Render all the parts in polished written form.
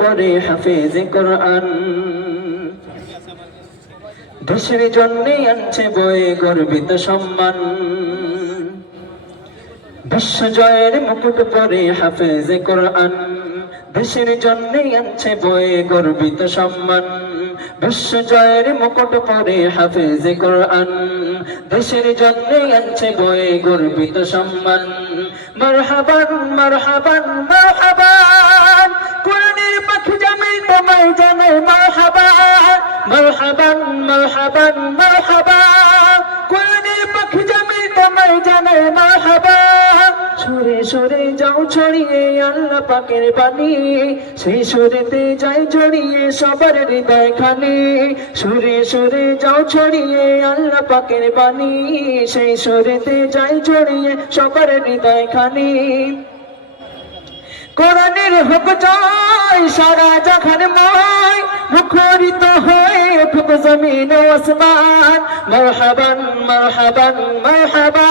পরে হাফেজ কোরআন দেশের জন্য আনছে বয়ে গর্বিত সম্মান বিশ্ব জয়ের মুকুট পরে হাফেজ কোরআন দেশের জন্য আনছে বয়ে গর্বিত সম্মান বিশ্ব জয়ের মুকুট পরে হাফেজ কোরআন দেশের জন্য আনছে বয়ে গর্বিত সম্মান মারহাবান মারহাবান মারহাবান কোরআনের পাখি জামিল তোমায় জানাই মারহাবান মারহাবান মারহাবান মারহাবান কোরআনের পাখি জামিল তোমায় জানাই মারহাবান সুরে সুরে যাও ছড়িয়ে আল্লাহ পাকের বাণী সেই সুরেতে যাই জড়িয়ে সবার হৃদয় খালি সুরে সুরে যাও ছড়িয়ে আল্লাহ পাকের বাণী সেই সুরেতে যাই জড়িয়ে সবার হৃদয় খালি কোরআনের হোক জয় সারা জাহানময় মুখরিত হয়ে উঠুক জমিন ও আসমান মারহাবান মারহাবান মারহাবা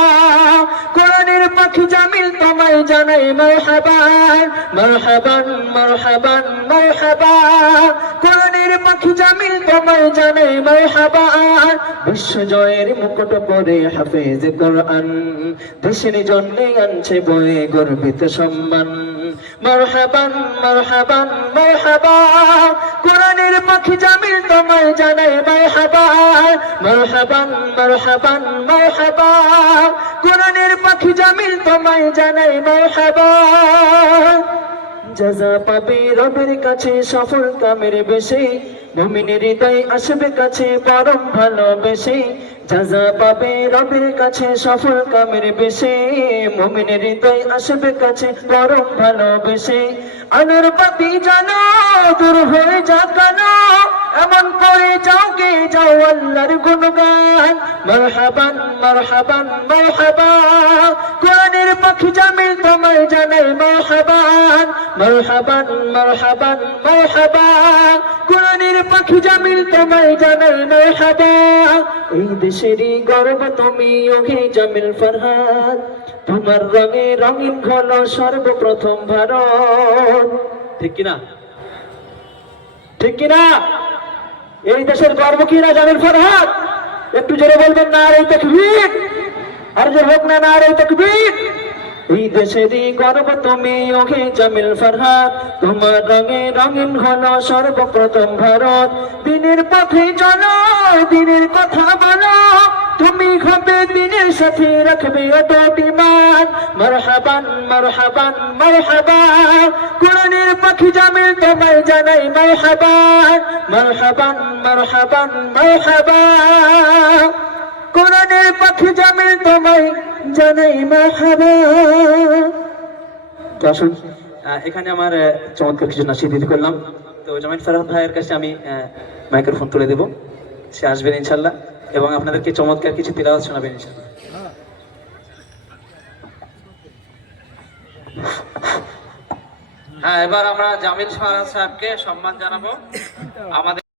কোরআনের পাখি জামিল তোমায় জানাই মারহাবান মারহাবান মারহাবান মারহাবা কোরআনের পাখি জামিল তোমায় জানাই মারহাবান বিশ্ব জয়ের মুকুট পরে হাফেজ কোরআন দেশের জন্য আনছে বয়ে গর্বিত সম্মান মারহাবান মারহাবান মারহাবা কোরআনের পাখি জামিল তোমায় জানাই মারহাবান মারহাবান মারহাবান মারহাবা কোরআনের পাখি জামিল তোমায় জানাই মারহাবান জাযা পাবে রবের কাছে সফল কামের বেশে মুমিনের হৃদয় আসবে কাছে পরম ভালোবেসে জাযা পাবে রবের কাছে সফল কামের বেশে মুমিনের হৃদয় আসবে কাছে পরম ভালোবেসে আলোর বাতি জানো দূর হয়ে যা কানো এমন করে যাও গে যাও আল্লাহর গুণগান মারহাবান মারহাবান মারহাবা কোরআনের পাখি জামিল তোমায় জানাই মারহাবান মারহাবান মারহাবান মারহাবা কোরআনের পাখি জামিল তোমায় জানাই মারহাবা এই দেশেরই গর্ব তুমি ওহে জামিল ফরহাদ তোমার রঙে রঙিন হলো সর্বপ্রথম ভারত ঠিক কিনা ঠিক কিনা এই দেশের গর্ব কিনা জামিল ফরহাদ একটু জোরে বলবেন নারে তাকবীর আর যে হোক না নারে তাকবীর এই দেশেরই গর্ব তুমি ওহে জামিল ফরহাদ তোমার রঙে রঙিন হলো সর্বপ্রথম ভারত দিনের পথে চলো দিনের কথা বলো তুমি হবে দিনের সাথে রাখবে অটুট ঈমান মারহাবান মারহাবান মারহাবা কোরআনের পাখি জামিল তোমায় জানাই মারহাবান মারহাবান মারহাবান মারহাবা কোরআনের পাখি জামিল তোমায় জানাই মারহাবা। তো আসুন এখানে আমার চমৎকার কিছু নাসিদ দিতে করলাম। তো জামিল ফরহাদ ভাইয়ের কাছে আমি মাইক্রোফোন তুলে দেব, সে আসবেন ইনশাল্লাহ এবং আপনাদেরকে চমৎকার কিছু তিলাওয়াত শোনাবেন ইনশাআল্লাহ। হ্যাঁ, এবার আমরা জামিল ফরহাদ সাহেবকে সম্মান জানাবো। আমাদের